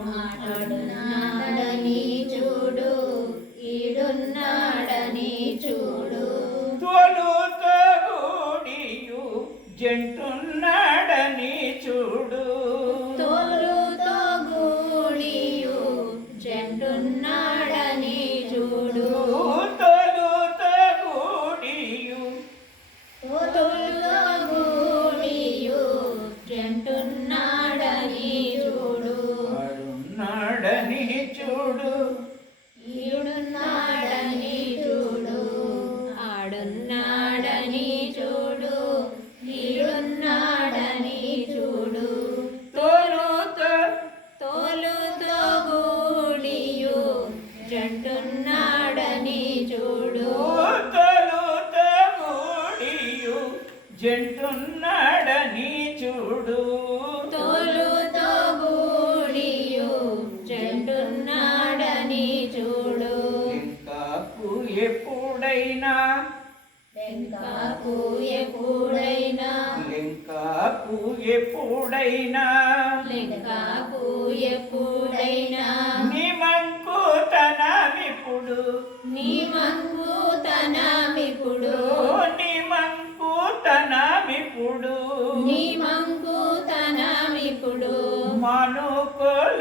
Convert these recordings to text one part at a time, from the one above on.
మాట్లాడున్నాడని చూడు ఈడున్నాడని చూడు. తోలుతో కూడియు చూడు. ఈడున్నాడని చూడు. ఆడున్నాడని చూడు. ఈడున్నాడని చూడు. తోలుతో తోలుతో గూడియు జంటున్నాడని చూడు. తోలుతో కూడియు. ఎప్పుడైనా లింకాకు ఎప్పుడైనా లెంకాకు ఎప్పుడైనా నిమంకు తనమిప్పుడు నీ మంకు తనమిప్పుడు నిమంకు తనమిప్పుడు నీ మంకు తనమిప్పుడు మనుకోలో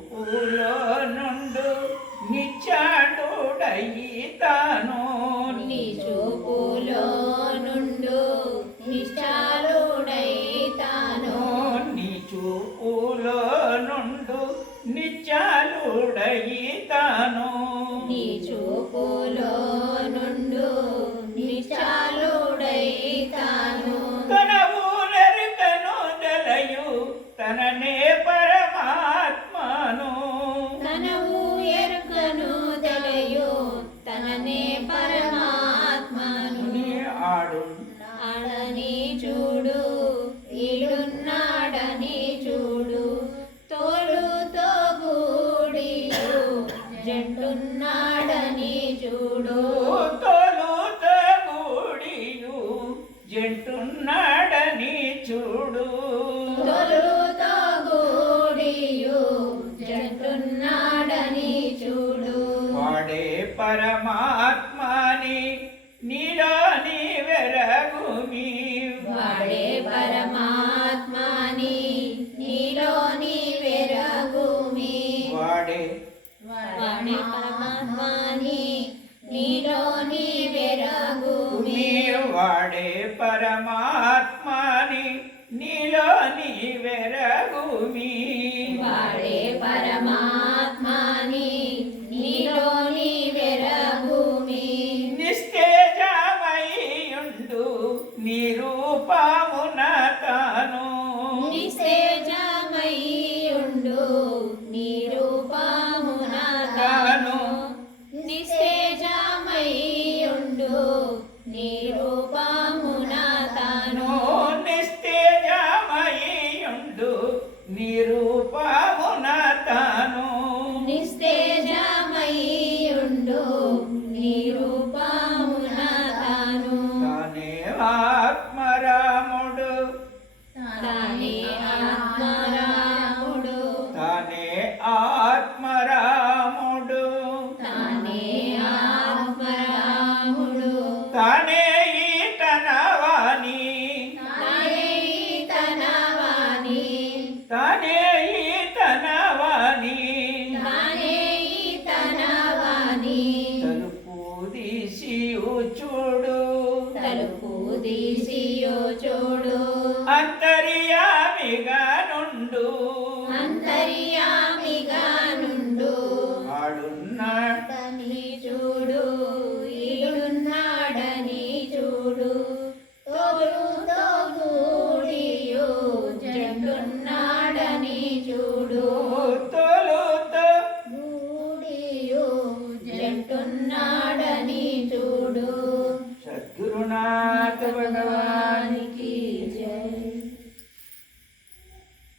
చూపులో నుండు నిచ్చాడుడయి తాను. నీ చూపులో నుండు నిశ్చాలుడైతాను నీ చూపులో నుండు నిచ్చాలుడయి తాను. నీ చూపులో అడని చూడు ఈడున్నాడని చూడు తోలుతో కూడి జంటున్నాడని చూడు. తోలుతో కూడి జంటున్నాడు వాడే పరమాత్మని. నీలోని వెరగుమి నీ వాడే పరమాత్మని. నీలోని వెరగుమి వాడే పరమాత్మని. కాను నిస్తేజమయ్యుండు నీ రూపమున తాను నిస్తేజమయ్యుండు నీ రూపమున తాను. నిస్తేజమయ్యుండు నీ రూపమున తాను. తానే ఆత్మరాముడు. తానే ఆత్మరాముడు. తానే ఆత్మ Easy.